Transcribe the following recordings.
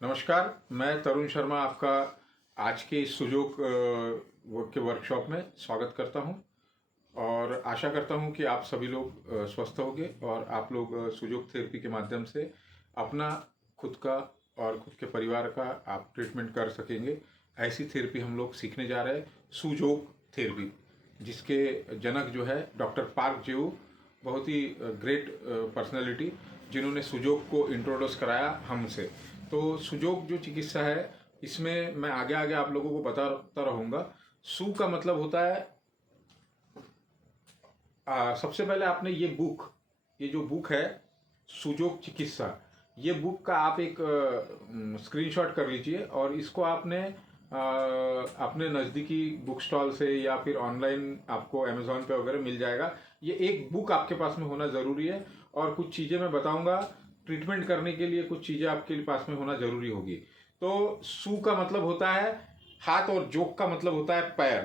नमस्कार, मैं तरुण शर्मा आपका आज के इस सुजोग के वर्कशॉप में स्वागत करता हूं और आशा करता हूं कि आप सभी लोग स्वस्थ होंगे और आप लोग सुजोग थेरेपी के माध्यम से अपना खुद का और खुद के परिवार का आप ट्रीटमेंट कर सकेंगे। ऐसी थेरेपी हम लोग सीखने जा रहे हैं, सुजोग थेरेपी, जिसके जनक जो है डॉक्टर पार्क जेऊ, बहुत ही ग्रेट पर्सनैलिटी, जिन्होंने सुजोग को इंट्रोड्यूस कराया हमसे। तो सुजोग जो चिकित्सा है, इसमें मैं आगे आगे आप लोगों को बताता रहूँगा। सु का मतलब होता है सबसे पहले आपने ये जो बुक है सुजोग चिकित्सा, ये बुक का आप एक स्क्रीनशॉट कर लीजिए और इसको आपने अपने नज़दीकी बुक स्टॉल से या फिर ऑनलाइन आपको अमेज़ॉन पे वगैरह मिल जाएगा। ये एक बुक आपके पास में होना ज़रूरी है और कुछ चीज़ें मैं बताऊंगा ट्रीटमेंट करने के लिए, कुछ चीज़ें आपके पास में होना ज़रूरी होगी। तो सु का मतलब होता है हाथ और जोक का मतलब होता है पैर।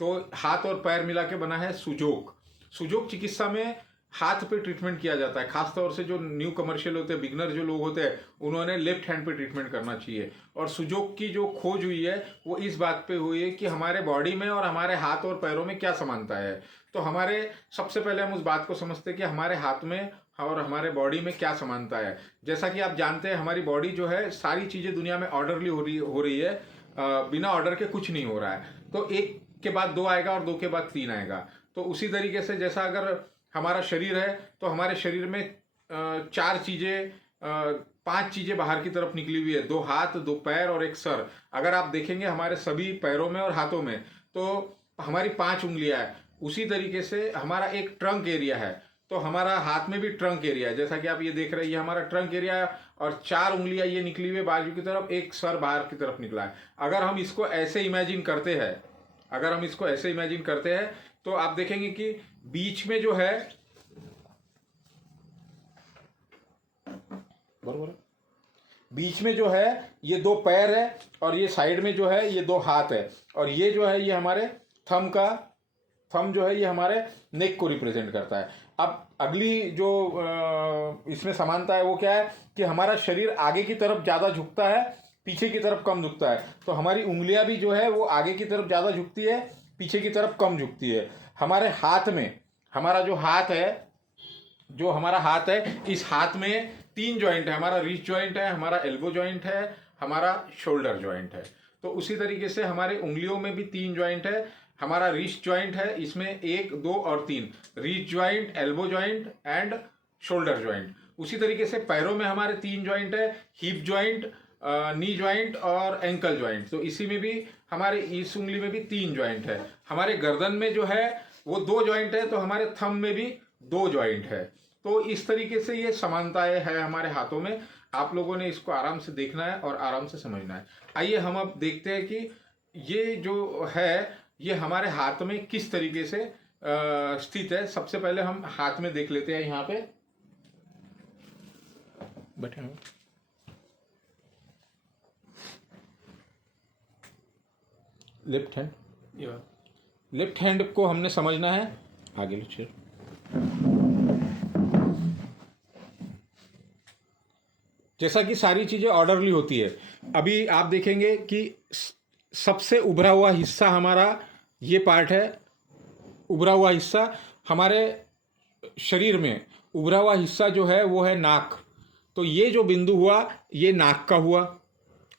तो हाथ और पैर मिला के बना है सुजोग। सुजोग चिकित्सा में हाथ पे ट्रीटमेंट किया जाता है, खासतौर से जो न्यू कमर्शियल होते हैं, बिगनर जो लोग होते हैं, उन्होंने लेफ्ट हैंड पे ट्रीटमेंट करना चाहिए। और सुजोग की जो खोज हुई है वो इस बात पे हुई है कि हमारे बॉडी में और हमारे हाथ और पैरों में क्या समानता है। तो हमारे सबसे पहले हम उस बात को समझते हैं कि हमारे हाथ में और हमारे बॉडी में क्या समानता है। जैसा कि आप जानते हैं, हमारी बॉडी जो है, सारी चीज़ें दुनिया में ऑर्डरली हो रही है, बिना ऑर्डर के कुछ नहीं हो रहा है। तो एक के बाद दो आएगा और दो के बाद तीन आएगा। तो उसी तरीके से जैसा अगर हमारा शरीर है तो हमारे शरीर में चार चीज़ें, पांच चीज़ें बाहर की तरफ निकली हुई है, दो हाथ, दो पैर और एक सर। अगर आप देखेंगे हमारे सभी पैरों में और हाथों में तो हमारी पांच उंगलियां हैं। उसी तरीके से हमारा एक ट्रंक एरिया है, तो हमारा हाथ में भी ट्रंक एरिया है, जैसा कि आप ये देख रहे हैं, ये हमारा ट्रंक एरिया है और चार उंगलियां ये निकली हुई है बाजू की तरफ, एक सर बाहर की तरफ निकला है। अगर हम इसको ऐसे इमेजिन करते हैं, तो आप देखेंगे कि बीच में जो है, बरोबर, बीच में जो है ये दो पैर है और ये साइड में जो है ये दो हाथ है और ये जो है ये हमारे थंब जो है ये हमारे नेक को रिप्रेजेंट करता है। अब अगली जो इसमें समानता है वो क्या है कि हमारा शरीर आगे की तरफ ज़्यादा झुकता है, पीछे की तरफ कम झुकता है। तो हमारी उंगलियां भी जो है वो आगे की तरफ ज़्यादा झुकती है, पीछे की तरफ कम झुकती है। हमारे हाथ में, हमारा जो हमारा हाथ है, इस हाथ में तीन जॉइंट है, हमारा रिस्ट जॉइंट है, हमारा एल्बो जॉइंट है, हमारा शोल्डर जॉइंट है। तो उसी तरीके से हमारे उंगलियों में भी तीन जॉइंट है। हमारा रिस्ट जॉइंट है, इसमें एक, दो और तीन, wrist joint, elbow joint and shoulder joint. उसी तरीके से पैरों में हमारे तीन जॉइंट है, हिप जॉइंट, नी जॉइंट और एंकल जॉइंट। तो इसी में भी हमारे इस उंगली में भी तीन जॉइंट है। हमारे गर्दन में जो है वो दो जॉइंट है, तो हमारे थंब में भी दो जॉइंट है। तो इस तरीके से ये समानताएं है हमारे हाथों में। आप लोगों ने इसको आराम से देखना है और आराम से समझना है। आइए हम अब देखते हैं कि ये जो है ये हमारे हाथ में किस तरीके से स्थित है। सबसे पहले हम हाथ में देख लेते हैं, यहाँ पे बैठे हैं। लेफ्ट हैंड को हमने समझना है। आगे लीजिए। जैसा कि सारी चीजें ऑर्डरली होती है, अभी आप देखेंगे कि सबसे उभरा हुआ हिस्सा हमारा ये पार्ट है। उभरा हुआ हिस्सा हमारे शरीर में, उभरा हुआ हिस्सा जो है वो है नाक। तो ये जो बिंदु हुआ ये नाक का हुआ,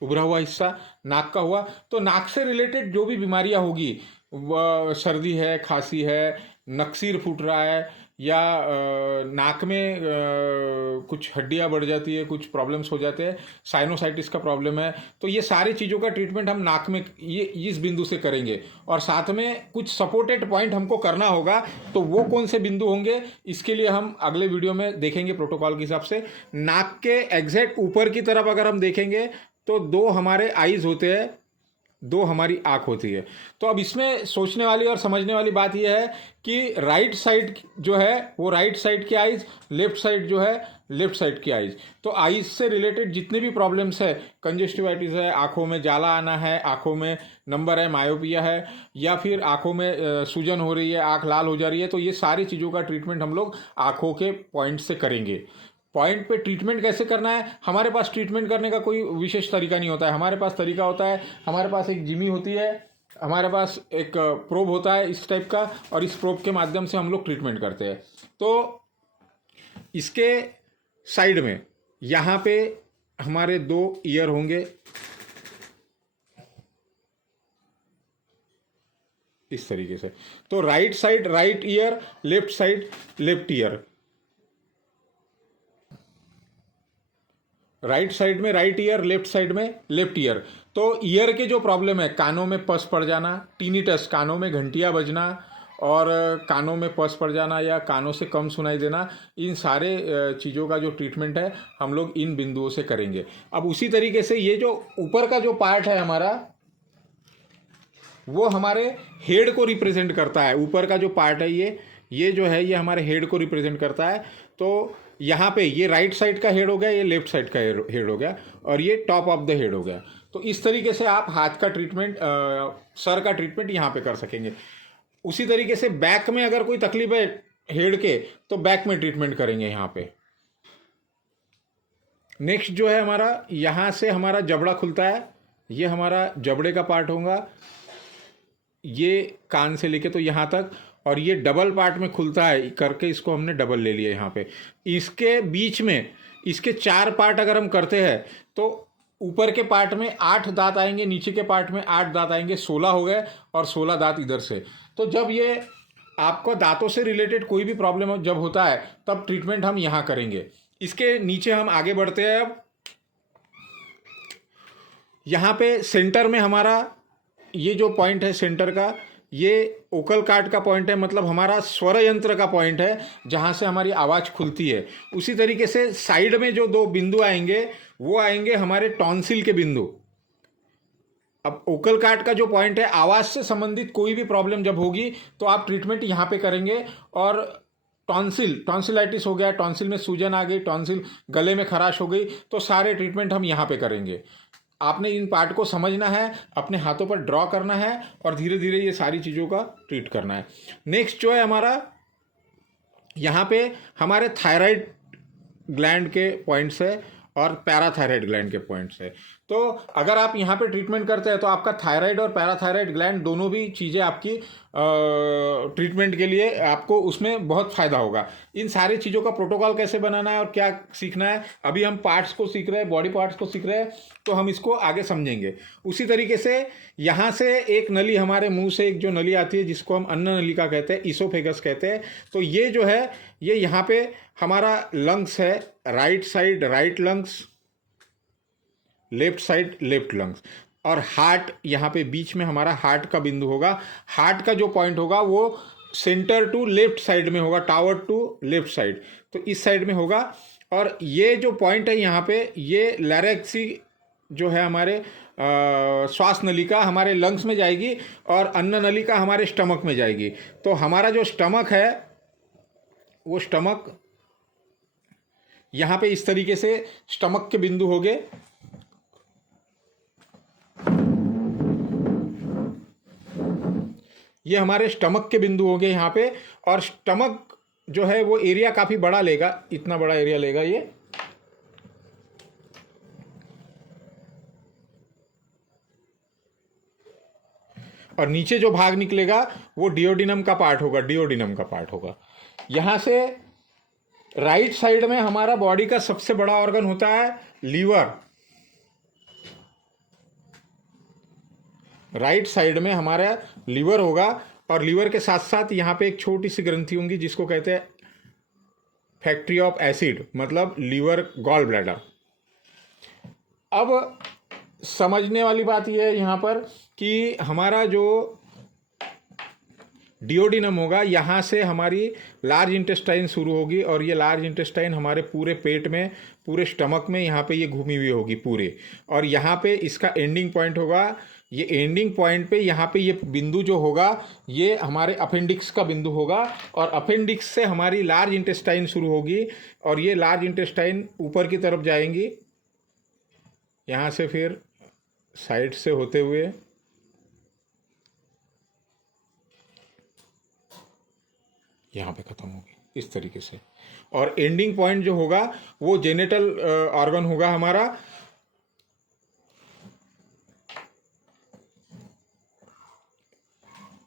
उभरा हुआ हिस्सा नाक का हुआ। तो नाक से रिलेटेड जो भी बीमारियां होगी, सर्दी है, खांसी है, नकसीर फूट रहा है, या नाक में कुछ हड्डियां बढ़ जाती है, कुछ प्रॉब्लम्स हो जाते हैं, साइनोसाइटिस का प्रॉब्लम है, तो ये सारी चीज़ों का ट्रीटमेंट हम नाक में ये इस बिंदु से करेंगे। और साथ में कुछ सपोर्टेड पॉइंट हमको करना होगा। तो वो कौन से बिंदु होंगे, इसके लिए हम अगले वीडियो में देखेंगे प्रोटोकॉल के हिसाब से। नाक के एग्जैक्ट ऊपर की तरफ अगर हम देखेंगे तो दो हमारे आईज होते हैं, दो हमारी आंख होती है। तो अब इसमें सोचने वाली और समझने वाली बात यह है कि राइट साइड जो है वो राइट साइड की आइज, लेफ्ट साइड जो है लेफ्ट साइड की आइज। तो आइज से रिलेटेड जितने भी प्रॉब्लम्स है, कंजस्टिवाइटिस है, आंखों में जाला आना है, आंखों में नंबर है, मायोपिया है, या फिर आंखों में सूजन हो रही है, आंख लाल हो जा रही है, तो ये सारी चीज़ों का ट्रीटमेंट हम लोग आंखों के पॉइंट से करेंगे। पॉइंट पे ट्रीटमेंट कैसे करना है, हमारे पास ट्रीटमेंट करने का कोई विशेष तरीका नहीं होता है। हमारे पास तरीका होता है, हमारे पास एक जिमी होती है, हमारे पास एक प्रोब होता है इस टाइप का, और इस प्रोब के माध्यम से हम लोग ट्रीटमेंट करते हैं। तो इसके साइड में यहाँ पे हमारे 2 ईयर होंगे इस तरीके से। तो right side right year, left side left ear. Right side में राइट ईयर, लेफ्ट साइड में लेफ्ट ईयर। तो ईयर के जो प्रॉब्लम है, कानों में पस पड़ जाना, टिनिटस, कानों में घंटियां बजना और कानों में पस पड़ जाना या कानों से कम सुनाई देना, इन सारे चीज़ों का जो ट्रीटमेंट है हम लोग इन बिंदुओं से करेंगे। अब उसी तरीके से ये जो ऊपर का जो पार्ट है हमारा, वो हमारे हेड को रिप्रेजेंट करता है। ऊपर का जो पार्ट है ये जो है ये हमारे हेड को रिप्रेजेंट करता है। तो यहाँ पे ये राइट साइड का हेड हो गया, ये लेफ्ट साइड का हेड हो गया, और ये टॉप ऑफ द हेड हो गया। तो इस तरीके से आप हाथ का ट्रीटमेंट, सर का ट्रीटमेंट यहाँ पे कर सकेंगे। उसी तरीके से बैक में अगर कोई तकलीफ है हेड के, तो बैक में ट्रीटमेंट करेंगे यहाँ पे। नेक्स्ट जो है हमारा, यहाँ से हमारा जबड़ा खुलता है, ये हमारा जबड़े का पार्ट होगा, ये कान से लेके तो यहाँ तक, और ये डबल पार्ट में खुलता है करके इसको हमने डबल ले लिया यहाँ पे। इसके बीच में इसके 4 पार्ट अगर हम करते हैं तो ऊपर के पार्ट में 8 दांत आएंगे, नीचे के पार्ट में 8 दांत आएंगे, 16 हो गए, और 16 दांत इधर से। तो जब ये आपको दांतों से रिलेटेड कोई भी प्रॉब्लम जब होता है तब ट्रीटमेंट हम यहाँ करेंगे। इसके नीचे हम आगे बढ़ते हैं। अब यहाँ पे सेंटर में हमारा ये जो पॉइंट है सेंटर का, ये ओकल कार्ड का पॉइंट है, मतलब हमारा स्वर यंत्र का पॉइंट है जहाँ से हमारी आवाज़ खुलती है। उसी तरीके से साइड में जो 2 बिंदु आएंगे वो आएंगे हमारे टॉन्सिल के बिंदु। अब ओकल कार्ड का जो पॉइंट है, आवाज़ से संबंधित कोई भी प्रॉब्लम जब होगी तो आप ट्रीटमेंट यहाँ पे करेंगे। और टॉन्सिलाइटिस हो गया, टॉन्सिल में सूजन आ गई, टॉन्सिल गले में खराश हो गई, तो सारे ट्रीटमेंट हम यहाँ पे करेंगे। आपने इन पार्ट को समझना है, अपने हाथों पर ड्रॉ करना है, और धीरे धीरे ये सारी चीज़ों का ट्रीट करना है। नेक्स्ट जो है हमारा, यहाँ पे हमारे थायराइड ग्लैंड के पॉइंट्स है और पैराथायराइड ग्लैंड के पॉइंट्स है। तो अगर आप यहाँ पे ट्रीटमेंट करते हैं तो आपका थायराइड और पैराथायराइड ग्लैंड दोनों भी चीज़ें आपकी ट्रीटमेंट के लिए आपको उसमें बहुत फ़ायदा होगा। इन सारी चीज़ों का प्रोटोकॉल कैसे बनाना है और क्या सीखना है, अभी हम पार्ट्स को सीख रहे हैं, बॉडी पार्ट्स को सीख रहे हैं, तो हम इसको आगे समझेंगे। उसी तरीके से यहाँ से एक नली, हमारे मुंह से एक जो नली आती है जिसको हम अन्न नलिका कहते हैं, ईसोफेगस कहते हैं, तो ये जो है ये यहाँ पे हमारा लंग्स है, right side right lungs, left side left lungs, और हार्ट यहाँ पे बीच में हमारा हार्ट का बिंदु होगा। हार्ट का जो पॉइंट होगा वो सेंटर टू लेफ्ट साइड में होगा, टावर टू लेफ्ट साइड, तो इस साइड में होगा। और ये जो पॉइंट है यहाँ पे, ये लैरेक्सी जो है हमारे श्वास नलिका हमारे लंग्स में जाएगी, और अन्न नलिका हमारे स्टमक में जाएगी। तो हमारा जो स्टमक है वो स्टमक यहाँ पे इस तरीके से स्टमक के बिंदु हो गए। ये हमारे स्टमक के बिंदु हो गए यहाँ पे, और स्टमक जो है वो एरिया काफ़ी बड़ा लेगा, इतना बड़ा एरिया लेगा ये। और नीचे जो भाग निकलेगा वो डिओडिनम का पार्ट होगा, डिओडिनम का पार्ट होगा। यहाँ से राइट साइड में हमारा बॉडी का सबसे बड़ा ऑर्गन होता है लीवर। राइट साइड में हमारा लीवर होगा, और लीवर के साथ साथ यहाँ पे एक छोटी सी ग्रंथि होंगी जिसको कहते हैं फैक्ट्री ऑफ एसिड, मतलब लीवर गॉल ब्लैडर। अब समझने वाली बात यह है यहाँ पर कि हमारा जो डिओडिनम होगा, यहाँ से हमारी लार्ज इंटेस्टाइन शुरू होगी, और ये लार्ज इंटेस्टाइन हमारे पूरे पेट में, पूरे स्टमक में यहाँ पे ये घूमी हुई होगी पूरे, और यहाँ पे इसका एंडिंग पॉइंट होगा। ये एंडिंग पॉइंट पे यहाँ पे ये बिंदु जो होगा ये हमारे अपेंडिक्स का बिंदु होगा, और अपेंडिक्स से हमारी लार्ज इंटेस्टाइन शुरू होगी, और ये लार्ज इंटेस्टाइन ऊपर की तरफ जाएंगी, यहाँ से फिर साइड से होते हुए यहाँ पे खत्म होगी। इस तरीके से। और एंडिंग पॉइंट जो होगा वो जेनिटल ऑर्गन होगा हमारा।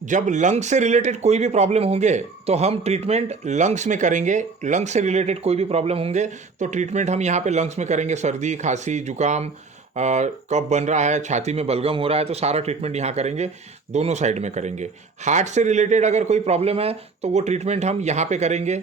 जब लंग्स से रिलेटेड कोई भी प्रॉब्लम होंगे तो हम ट्रीटमेंट लंग्स में करेंगे। लंग्स से रिलेटेड कोई भी प्रॉब्लम होंगे तो ट्रीटमेंट हम यहाँ पे लंग्स में करेंगे। सर्दी, खांसी, जुकाम, कफ बन रहा है, छाती में बलगम हो रहा है, तो सारा ट्रीटमेंट यहाँ करेंगे, दोनों साइड में करेंगे। हार्ट से रिलेटेड अगर कोई प्रॉब्लम है तो वो ट्रीटमेंट हम यहाँ पे करेंगे।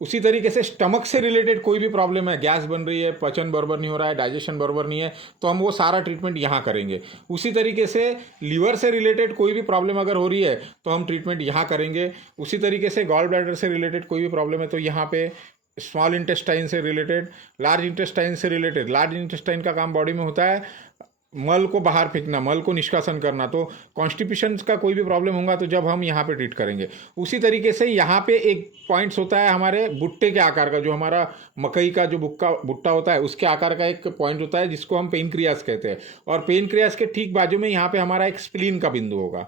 उसी तरीके से स्टमक से रिलेटेड कोई भी प्रॉब्लम है, गैस बन रही है, पचन बराबर नहीं हो रहा है, डाइजेशन बराबर नहीं है, तो हम वो सारा ट्रीटमेंट यहाँ करेंगे। उसी तरीके से लीवर से रिलेटेड कोई भी प्रॉब्लम अगर हो रही है तो हम ट्रीटमेंट यहाँ करेंगे। उसी तरीके से गॉल ब्लैडर से रिलेटेड कोई भी प्रॉब्लम है तो यहाँ पे, स्मॉल इंटेस्टाइन से रिलेटेड, लार्ज इंटेस्टाइन से रिलेटेड, लार्ज इंटेस्टाइन का काम बॉडी में होता है मल को बाहर फेंकना, मल को निष्कासन करना, तो कॉन्स्टिपेशन का कोई भी प्रॉब्लम होगा तो जब हम यहाँ पे ट्रीट करेंगे। उसी तरीके से यहाँ पे एक पॉइंट्स होता है हमारे भुट्टे के आकार का, जो हमारा मकई का जो भुट्टा होता है उसके आकार का एक पॉइंट होता है जिसको हम पेनक्रियास कहते हैं। और पेनक्रियास के ठीक बाजू में यहाँ पे हमारा एक स्प्लीन का बिंदु होगा।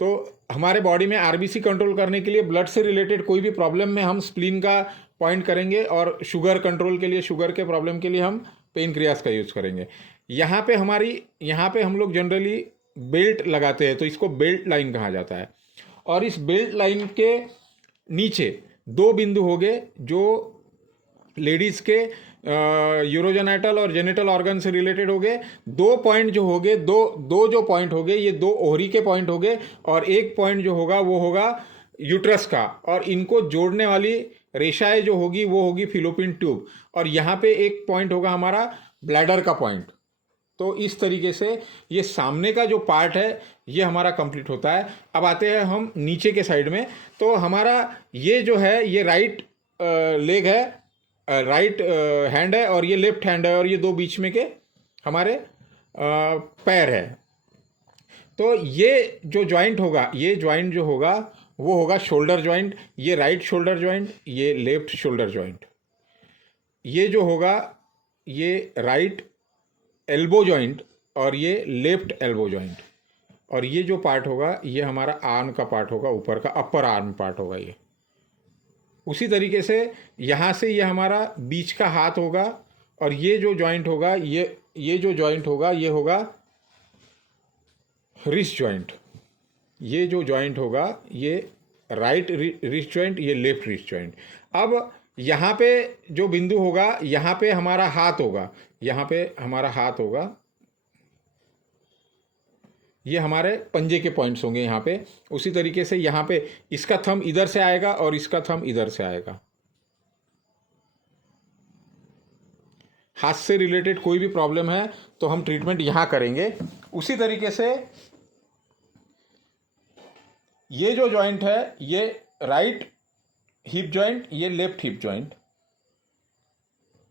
तो हमारे बॉडी में आरबीसी कंट्रोल करने के लिए ब्लड से रिलेटेड कोई भी प्रॉब्लम में हम स्प्लीन का पॉइंट करेंगे, और शुगर कंट्रोल के लिए, शुगर के प्रॉब्लम के लिए हम पेनक्रियास का यूज़ करेंगे। यहाँ पे हम लोग जनरली बेल्ट लगाते हैं तो इसको बेल्ट लाइन कहा जाता है। और इस बेल्ट लाइन के नीचे दो बिंदु होंगे जो लेडीज़ के यूरोजेनिटल और जेनिटल ऑर्गन से रिलेटेड हो गए। दो पॉइंट जो हो गए, दो जो पॉइंट हो गए, ये दो ओहरी के पॉइंट हो गए, और एक पॉइंट जो होगा वो होगा यूट्रस का, और इनको जोड़ने वाली रेशाएं जो होगी वो होगी फिलोपियन ट्यूब, और यहाँ पे एक पॉइंट होगा हमारा ब्लैडर का पॉइंट। तो इस तरीके से ये सामने का जो पार्ट है ये हमारा कंप्लीट होता है। अब आते हैं हम नीचे के साइड में। तो हमारा ये जो है ये राइट लेग है, राइट हैंड है, और ये लेफ्ट हैंड है, और ये दो बीच में के हमारे पैर है। तो ये जो जॉइंट होगा, ये जॉइंट जो होगा वो होगा शोल्डर जॉइंट। ये राइट शोल्डर जॉइंट, ये लेफ्ट शोल्डर जॉइंट। ये जो होगा ये राइट एल्बो जॉइंट, और ये लेफ्ट एल्बो जॉइंट। और ये जो पार्ट होगा ये हमारा आर्म का पार्ट होगा, ऊपर का अपर आर्म पार्ट होगा ये। उसी तरीके से यहाँ से ये हमारा बीच का हाथ होगा, और ये जो जॉइंट होगा ये जो जॉइंट होगा ये होगा रिस्ट जॉइंट। ये जो जॉइंट होगा ये राइट रिस्ट जॉइंट, ये लेफ्ट रिस्ट जॉइंट। अब यहाँ पे जो बिंदु होगा यहाँ पे हमारा हाथ होगा, यहाँ पे हमारा हाथ होगा, ये हमारे पंजे के पॉइंट्स होंगे यहाँ पे। उसी तरीके से यहाँ पे इसका थंब इधर से आएगा और इसका थंब इधर से आएगा। हाथ से रिलेटेड कोई भी प्रॉब्लम है तो हम ट्रीटमेंट यहाँ करेंगे। उसी तरीके से ये जो जॉइंट है ये राइट हिप जॉइंट, ये लेफ्ट हिप जॉइंट,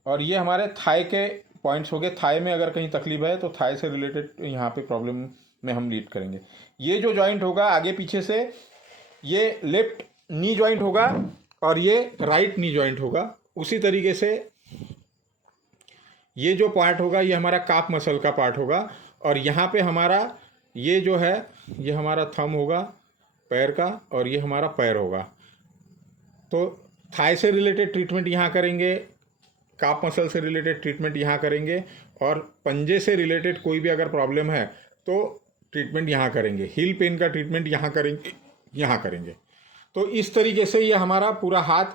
और ये हमारे थाई के पॉइंट्स हो गए। थाई में अगर कहीं तकलीफ है तो थाई से रिलेटेड यहाँ पे प्रॉब्लम में हम लीड करेंगे। ये जो जॉइंट होगा आगे पीछे से, ये लेफ्ट नी जॉइंट होगा और ये राइट नी जॉइंट होगा। उसी तरीके से ये जो पार्ट होगा ये हमारा काफ मसल का पार्ट होगा, और यहाँ पे हमारा ये जो है ये हमारा थंब होगा पैर का, और ये हमारा पैर होगा। तो थाई से रिलेटेड ट्रीटमेंट यहाँ करेंगे, काफ मसल से रिलेटेड ट्रीटमेंट यहाँ करेंगे, और पंजे से रिलेटेड कोई भी अगर प्रॉब्लम है तो ट्रीटमेंट यहाँ करेंगे। हिल पेन का ट्रीटमेंट यहाँ करेंगे। तो इस तरीके से ये हमारा पूरा हाथ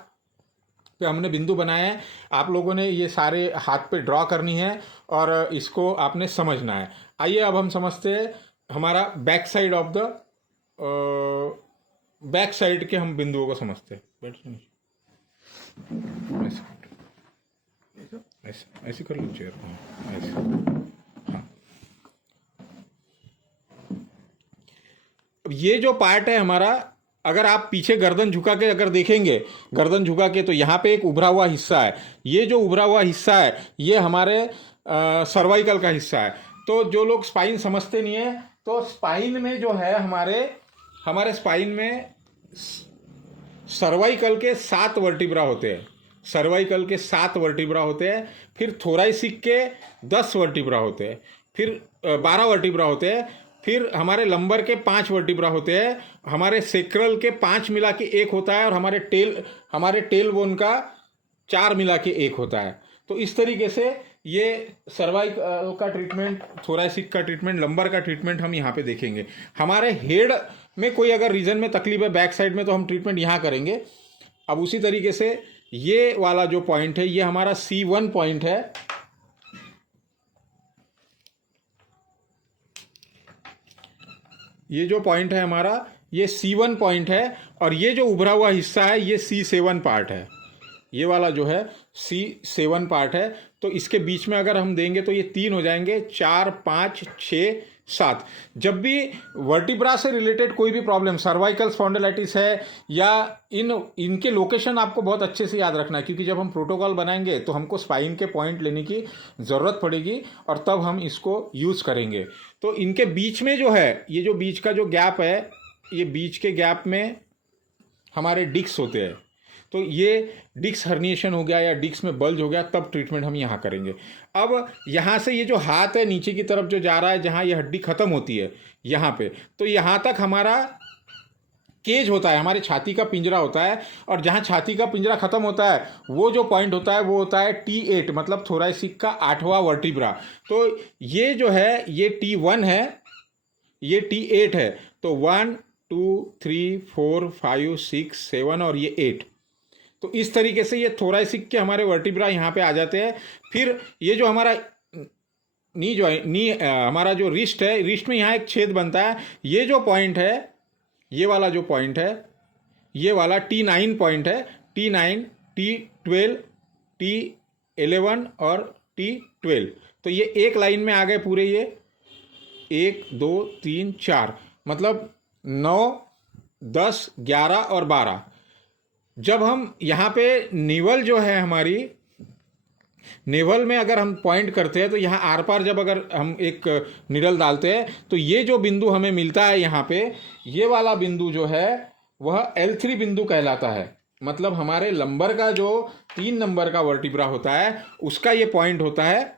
पे हमने बिंदु बनाया है। आप लोगों ने ये सारे हाथ पे ड्रॉ करनी है और इसको आपने समझना है। आइए अब हम समझते हैं हमारा back side of the back side के हम बिंदुओं को समझते हैं। ऐसे कर लो चेयर, ऐसे। हाँ, अब ये जो पार्ट है हमारा, अगर आप पीछे गर्दन झुका के अगर देखेंगे, गर्दन झुका के, तो यहाँ पे एक उभरा हुआ हिस्सा है। ये जो उभरा हुआ हिस्सा है ये हमारे सर्वाइकल का हिस्सा है। तो जो लोग स्पाइन समझते नहीं है, तो स्पाइन में जो है हमारे स्पाइन में सर्वाइकल के 7 वर्टिब्रा होते हैं। सर्वाइकल के 7 वर्टिब्रा होते हैं। फिर थोराइसिक के 10 वर्टिब्रा होते हैं। फिर 12 वर्टिब्रा होते हैं। फिर हमारे लंबर के 5 वर्टिब्रा होते हैं, हमारे सेक्रल के 5 मिला के एक होता है, और हमारे टेल बोन का 4 मिला के एक होता है। तो इस तरीके से ये सर्वाइकल का ट्रीटमेंट, थोरैसिक का ट्रीटमेंट, लंबर का ट्रीटमेंट हम यहाँ पे देखेंगे। हमारे हेड में कोई अगर रीजन में तकलीफ है बैक साइड में, तो हम ट्रीटमेंट यहाँ करेंगे। अब उसी तरीके से ये वाला जो पॉइंट है, ये हमारा C1 पॉइंट है। ये जो पॉइंट है हमारा, ये C1 पॉइंट है, और ये जो उभरा हुआ हिस्सा है ये C7 पार्ट है। ये वाला जो है C7 पार्ट है। तो इसके बीच में अगर हम देंगे तो ये 3 हो जाएंगे, 4, 5, 6, 7। जब भी वर्टिब्रा से रिलेटेड कोई भी प्रॉब्लम, सर्वाइकल स्पॉन्डिलाइटिस है या इनके लोकेशन आपको बहुत अच्छे से याद रखना है, क्योंकि जब हम प्रोटोकॉल बनाएंगे तो हमको स्पाइन के पॉइंट लेने की ज़रूरत पड़ेगी, और तब हम इसको यूज़ करेंगे। तो इनके बीच में जो है, ये जो बीच का जो गैप है, ये बीच के गैप में हमारे डिस्क होते हैं। तो ये डिस्क हर्निएशन हो गया या डिस्क में बल्ज हो गया, तब ट्रीटमेंट हम यहाँ करेंगे। अब यहाँ से ये जो हाथ है नीचे की तरफ जो जा रहा है, जहाँ ये हड्डी ख़त्म होती है यहाँ पे, तो यहाँ तक हमारा केज होता है, हमारे छाती का पिंजरा होता है। और जहाँ छाती का पिंजरा ख़त्म होता है, वो जो पॉइंट होता है वो होता है T8, मतलब थोरैसिक का 8वां वर्टिब्रा। तो ये जो है ये T1 है, ये T8 है। तो 1, 2, 3, 4, 5, 6, 7 और ये 8। तो इस तरीके से ये थोरैसिक के हमारे वर्टिब्रा यहाँ पे आ जाते हैं। फिर ये जो हमारा हमारा जो रिस्ट है, रिस्ट में यहाँ एक छेद बनता है। ये जो पॉइंट है, ये वाला जो पॉइंट है, ये वाला T9 पॉइंट है। T9, T12, T11 और T12। तो ये एक लाइन में आ गए पूरे, ये 1, 2, 3, 4, मतलब 9, 10, 11 और 12। जब हम यहाँ पे नेवल जो है हमारी, नेवल में अगर हम पॉइंट करते हैं, तो यहाँ आर पार जब अगर हम एक निडल डालते हैं, तो ये जो बिंदु हमें मिलता है यहाँ पे, ये वाला बिंदु जो है वह L3 बिंदु कहलाता है। मतलब हमारे लंबर का जो 3 नंबर का वर्टिब्रा होता है, उसका ये पॉइंट होता है।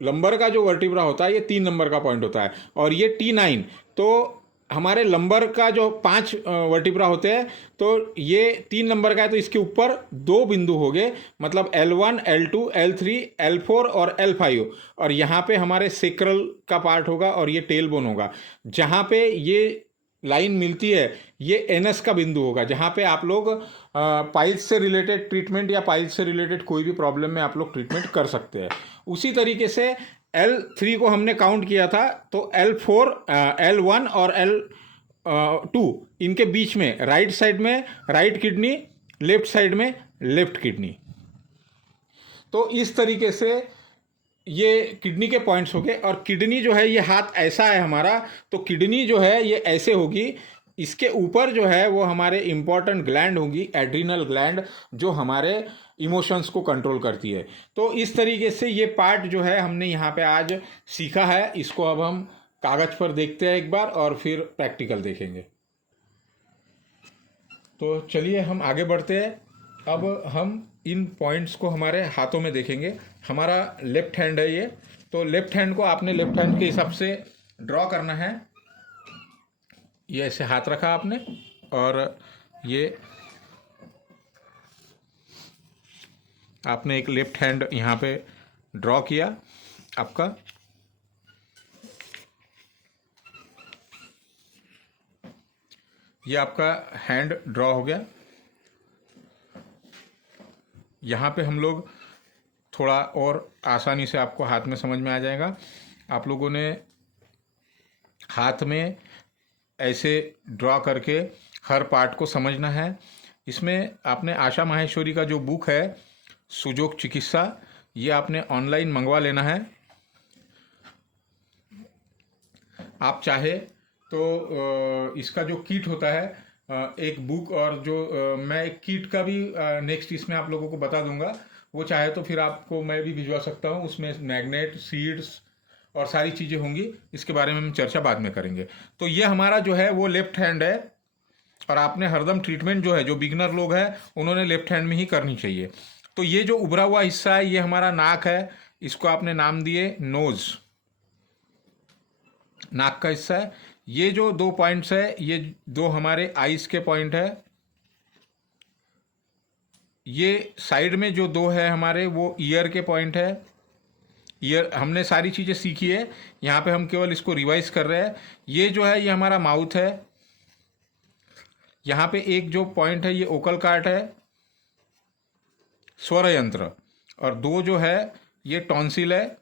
लंबर का जो वर्टिब्रा होता है ये 3 नंबर का पॉइंट होता है। और ये T9, तो हमारे लंबर का जो 5 वर्टिब्रा होते हैं, तो ये 3 नंबर का है, तो इसके ऊपर 2 बिंदु हो गए, मतलब L1, L2, L3, L4 और L5। और यहाँ पे हमारे सेक्रल का पार्ट होगा और ये टेल बोन होगा। जहाँ पे ये लाइन मिलती है, ये एनएस का बिंदु होगा, जहाँ पे आप लोग पाइल्स से रिलेटेड ट्रीटमेंट या पाइल्स से रिलेटेड कोई भी प्रॉब्लम में आप लोग ट्रीटमेंट कर सकते हैं। उसी तरीके से L3 को हमने काउंट किया था, तो L4, L1 और L2 इनके बीच में राइट साइड में राइट किडनी, लेफ्ट साइड में लेफ्ट किडनी। तो इस तरीके से ये किडनी के पॉइंट्स हो गए। और किडनी जो है, ये हाथ ऐसा है हमारा, तो किडनी जो है ये ऐसे होगी। इसके ऊपर जो है वो हमारे इंपॉर्टेंट ग्लैंड होगी, एड्रिनल ग्लैंड, जो हमारे इमोशंस को कंट्रोल करती है। तो इस तरीके से ये पार्ट जो है हमने यहाँ पे आज सीखा है। इसको अब हम कागज़ पर देखते हैं एक बार, और फिर प्रैक्टिकल देखेंगे। तो चलिए हम आगे बढ़ते हैं। अब हम इन पॉइंट्स को हमारे हाथों में देखेंगे। हमारा लेफ्ट हैंड है ये, तो लेफ्ट हैंड को आपने लेफ्ट हैंड के हिसाब से ड्रॉ करना है। ये ऐसे हाथ रखा आपने, और ये आपने एक लेफ्ट हैंड यहाँ पे ड्रॉ किया आपका। ये आपका हैंड ड्रॉ हो गया। यहाँ पे हम लोग थोड़ा और आसानी से आपको हाथ में समझ में आ जाएगा। आप लोगों ने हाथ में ऐसे ड्रॉ करके हर पार्ट को समझना है। इसमें आपने आशा माहेश्वरी का जो बुक है सुजोग चिकित्सा, ये आपने ऑनलाइन मंगवा लेना है। आप चाहे तो इसका जो किट होता है, एक बुक, और जो मैं एक किट का भी नेक्स्ट इसमें आप लोगों को बता दूंगा। वो चाहे तो फिर आपको मैं भी भिजवा सकता हूँ। उसमें मैग्नेट, सीड्स और सारी चीज़ें होंगी। इसके बारे में हम चर्चा बाद में करेंगे। तो ये हमारा जो है वो लेफ्ट हैंड है, और आपने हरदम ट्रीटमेंट जो है, जो बिगनर लोग हैं उन्होंने लेफ्ट हैंड में ही करनी चाहिए। तो ये जो उभरा हुआ हिस्सा है, ये हमारा नाक है, इसको आपने नाम दिए नोज, नाक का हिस्सा है। ये जो 2 पॉइंट्स है ये 2 हमारे आईज के पॉइंट है। ये साइड में जो 2 है हमारे वो ईयर के पॉइंट है। ईयर हमने सारी चीज़ें सीखी है, यहाँ पे हम केवल इसको रिवाइज कर रहे हैं। ये जो है ये हमारा माउथ है। यहाँ पे एक जो पॉइंट है ये ओकल कार्ट है, स्वर यंत्र, और 2 जो है ये टॉन्सिल है।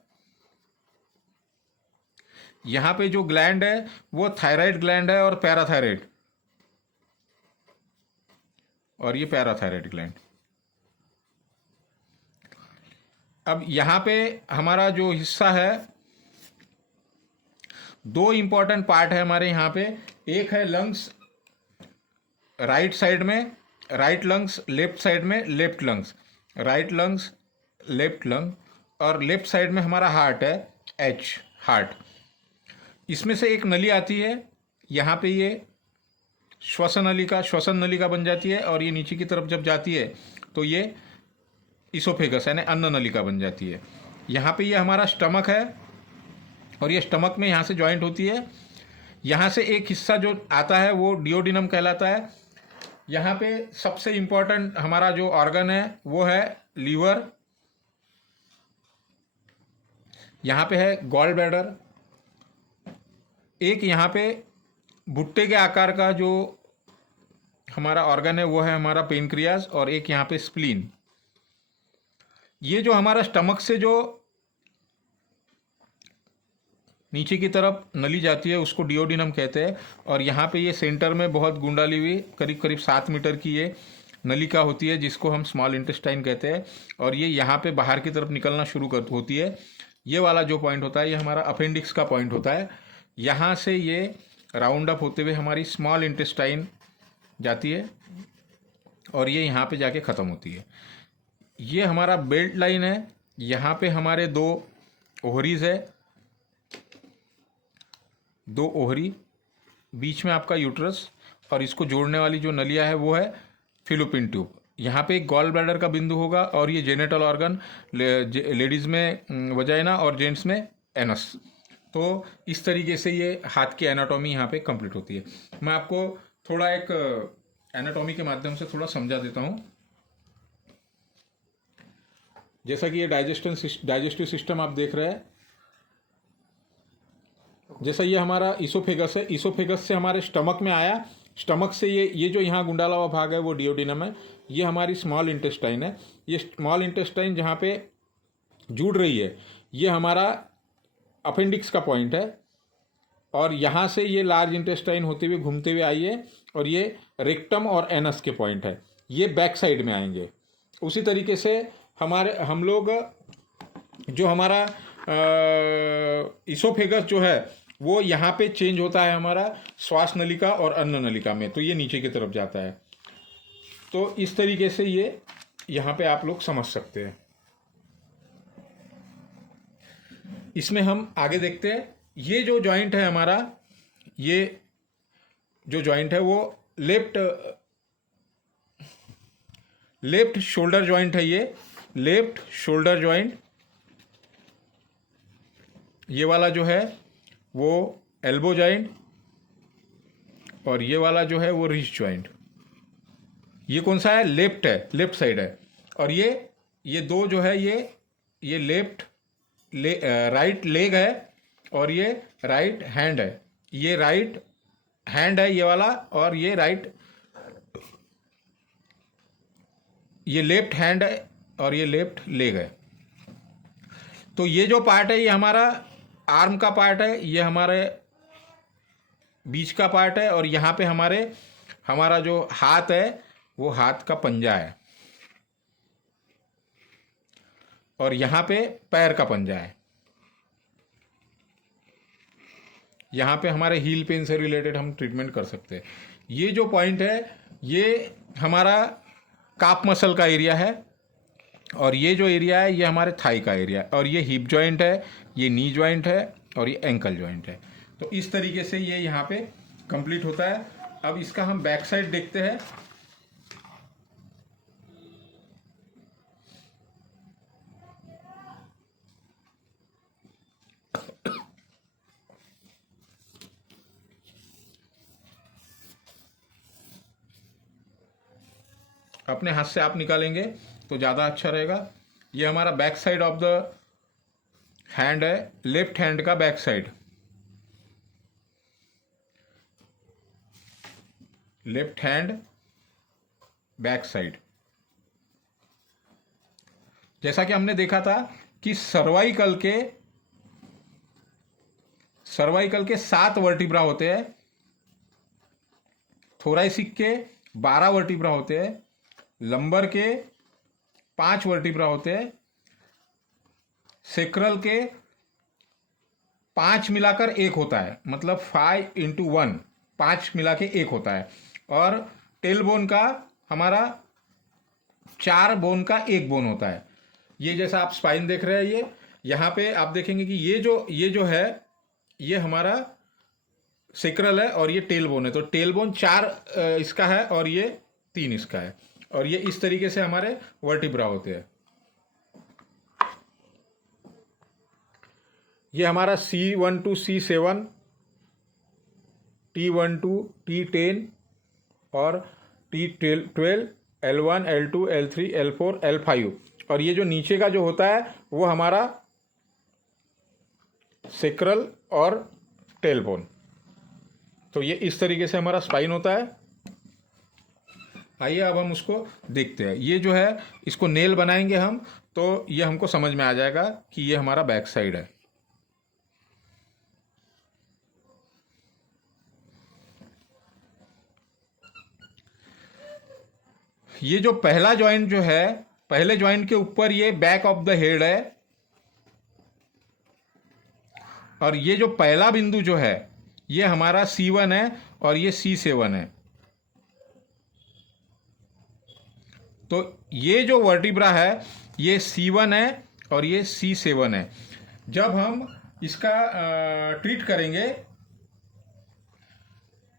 यहाँ पे जो ग्लैंड है वो थायराइड ग्लैंड है और पैराथायराइड, और ये पैराथायराइड ग्लैंड। अब यहाँ पे हमारा जो हिस्सा है, 2 इंपॉर्टेंट पार्ट है हमारे यहाँ पे। एक है लंग्स राइट साइड में, राइट लंग्स, लेफ्ट साइड में left lungs, right lungs left lung, और लेफ्ट साइड में हमारा हार्ट है, एच हार्ट। इसमें से एक नली आती है, यहाँ पे ये श्वसन नलिका बन जाती है, और ये नीचे की तरफ जब जाती है तो ये इसोफेगस यानी अन्न नलिका बन जाती है। यहाँ पे ये हमारा स्टमक है, और ये स्टमक में यहाँ से जॉइंट होती है। यहाँ से एक हिस्सा जो आता है वो डिओडिनम कहलाता है। यहाँ पे सबसे इम्पोर्टेंट हमारा जो ऑर्गन है वो है लीवर। यहाँ पे है गॉल ब्लैडर। एक यहाँ पे भुट्टे के आकार का जो हमारा ऑर्गन है वो है हमारा पेनक्रियाज, और एक यहाँ पे स्प्लीन। ये जो हमारा स्टमक से जो नीचे की तरफ नली जाती है उसको डिओडिनम कहते हैं, और यहाँ पे ये सेंटर में बहुत गुंडाली हुई करीब करीब 7 मीटर की ये नलिका होती है जिसको हम स्मॉल इंटेस्टाइन कहते हैं, और ये यहाँ पे बाहर की तरफ निकलना शुरू कर होती है। ये वाला जो पॉइंट होता है ये हमारा अपेंडिक्स का पॉइंट होता है। यहाँ से ये राउंड अप होते हुए हमारी स्मॉल इंटेस्टाइन जाती है, और ये यहाँ पे जाके ख़त्म होती है। ये हमारा बेल्ट लाइन है। यहाँ पे हमारे 2 ओहरीज है, 2 ओहरी, बीच में आपका यूट्रस, और इसको जोड़ने वाली जो नलिया है वो है फिलोपियन ट्यूब। यहाँ पे एक गॉल ब्लैडर का बिंदु होगा, और ये जेनेटल ऑर्गन, लेडीज़ में वजाइना और जेंट्स में एनस। तो इस तरीके से ये हाथ की एनाटॉमी यहाँ पे कंप्लीट होती है। मैं आपको थोड़ा एक एनाटॉमी के माध्यम से थोड़ा समझा देता हूँ। जैसा कि ये डाइजेस्टिव सिस्टम आप देख रहे हैं, जैसा ये हमारा इसोफेगस है, इसोफेगस से हमारे स्टमक में आया, स्टमक से ये जो यहाँ गुंडाला हुआ भाग है वो डिओडिनम है। ये हमारी स्मॉल इंटेस्टाइन है। ये स्मॉल इंटेस्टाइन जहाँ पे जुड़ रही है ये हमारा अपेंडिक्स का पॉइंट है, और यहाँ से ये लार्ज इंटेस्टाइन होते हुए घूमते हुए आई है, और ये रेक्टम और एनस के पॉइंट है, ये बैक साइड में आएंगे। उसी तरीके से हम लोग जो हमारा इसोफेगस जो है वो यहाँ पे चेंज होता है हमारा श्वास नलिका और अन्न नलिका में, तो ये नीचे की तरफ जाता है। तो इस तरीके से ये यहाँ पे आप लोग समझ सकते हैं। इसमें हम आगे देखते हैं। ये जो जॉइंट है हमारा, ये जो जॉइंट है वो लेफ्ट शोल्डर जॉइंट है। ये लेफ्ट शोल्डर जॉइंट, ये वाला जो है वो एल्बो जॉइंट, और ये वाला जो है वो रिस्ट जॉइंट। ये कौन सा है? लेफ्ट है, लेफ्ट साइड है। और ये 2 जो है ये राइट लेग है, और ये राइट हैंड है। ये राइट हैंड है ये वाला, और ये लेफ्ट हैंड है, और ये लेफ्ट लेग है। तो ये जो पार्ट है ये हमारा आर्म का पार्ट है, ये हमारे बीच का पार्ट है, और यहाँ पे हमारा जो हाथ है वो हाथ का पंजा है, और यहाँ पे पैर का पंजा है। यहाँ पे हमारे हील पेन से रिलेटेड हम ट्रीटमेंट कर सकते हैं। ये जो पॉइंट है ये हमारा काफ मसल का एरिया है, और ये जो एरिया है ये हमारे थाई का एरिया है, और ये हिप जॉइंट है, ये नी जॉइंट है, और ये एंकल जॉइंट है। तो इस तरीके से ये यहाँ पे कंप्लीट होता है। अब इसका हम बैक साइड देखते हैं। अपने हाथ से आप निकालेंगे तो ज़्यादा अच्छा रहेगा। ये हमारा back side of the hand है, लेफ्ट हैंड का back side, left hand back side. जैसा कि हमने देखा था कि सर्वाइकल के 7 वर्टिब्रा होते हैं, थोरैसिक के 12 वर्टिब्रा होते हैं, लंबर के 5 वर्टिब्रा होते हैं, सेक्रल के 5 मिलाकर 1 होता है, मतलब 5 × 1, 5 मिला के 1 होता है, और टेल बोन का हमारा 4 बोन का 1 बोन होता है। ये जैसा आप स्पाइन देख रहे हैं, ये यहाँ पे आप देखेंगे कि ये जो है ये हमारा सेक्रल है और ये टेल बोन है। तो टेल बोन 4 इसका है और ये 3 इसका है, और ये इस तरीके से हमारे वर्टिब्रा होते हैं। ये हमारा C1 to C7, T1 to T10 और T12, L1, L2, L3, L4, L5, और ये जो नीचे का जो होता है वो हमारा सेक्रल और टेल बोन। तो ये इस तरीके से हमारा स्पाइन होता है। आइए अब हम उसको देखते हैं। ये जो है इसको नेल बनाएंगे हम, तो ये हमको समझ में आ जाएगा कि ये हमारा बैक साइड है। ये जो पहला जॉइंट जो है, पहले जॉइंट के ऊपर ये बैक ऑफ द हेड है, और ये जो पहला बिंदु जो है ये हमारा C1 है और ये C7 है। तो ये जो वर्टिब्रा है ये C1 है और ये C7 है। जब हम इसका ट्रीट करेंगे,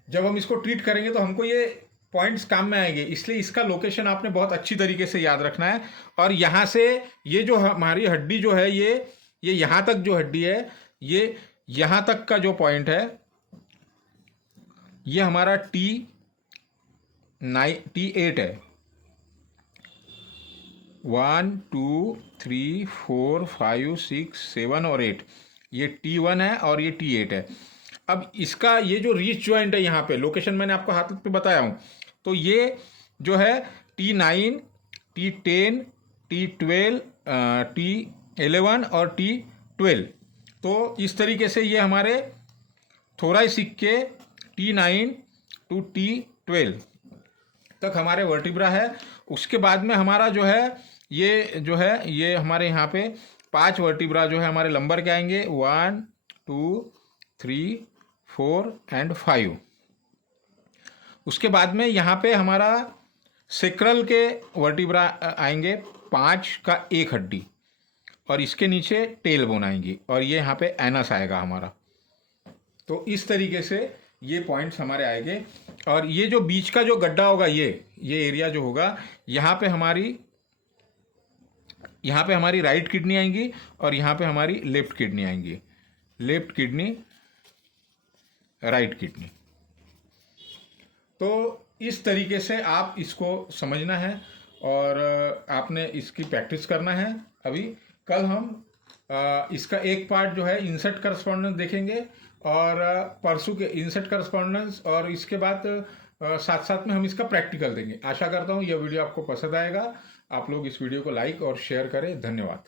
जब हम इसको ट्रीट करेंगे तो हमको ये पॉइंट्स काम में आएंगे, इसलिए इसका लोकेशन आपने बहुत अच्छी तरीके से याद रखना है। और यहाँ से ये जो हमारी हड्डी जो है ये यहाँ तक जो हड्डी है, ये यहाँ तक का जो पॉइंट है ये हमारा T8 है। 1 2 3 4 5 6 7 और 8, ये T1 है और ये T8 है। अब इसका ये जो रीच जॉइंट है, यहाँ पे लोकेशन मैंने आपको हाथ पे बताया हूँ, तो ये जो है T9, T10, T12, T11 और T12। तो इस तरीके से ये हमारे थोरैसिक के T9 to T12 तक हमारे वर्टिब्रा है। उसके बाद में हमारा जो है ये हमारे यहाँ पे 5 वर्टिब्रा जो है हमारे लंबर के आएंगे, 1 2 3 4 एंड 5। उसके बाद में यहाँ पे हमारा सेक्रल के वर्टिब्रा आएंगे, 5 का 1 हड्डी, और इसके नीचे टेल बोन आएंगी, और ये यहाँ पे एनस आएगा हमारा। तो इस तरीके से ये पॉइंट्स हमारे आएंगे। और ये जो बीच का जो गड्ढा होगा, ये एरिया जो होगा, यहाँ पे हमारी राइट किडनी आएंगी और यहाँ पे हमारी लेफ्ट किडनी आएंगी, लेफ्ट किडनी राइट किडनी। तो इस तरीके से आप इसको समझना है और आपने इसकी प्रैक्टिस करना है। अभी कल हम इसका एक पार्ट जो है इंसर्ट करस्पॉन्डेंस देखेंगे, और परसों के इंसर्ट करस्पॉन्डेंस, और इसके बाद साथ साथ में हम इसका प्रैक्टिकल देंगे। आशा करता हूँ यह वीडियो आपको पसंद आएगा। आप लोग इस वीडियो को लाइक और शेयर करें। धन्यवाद।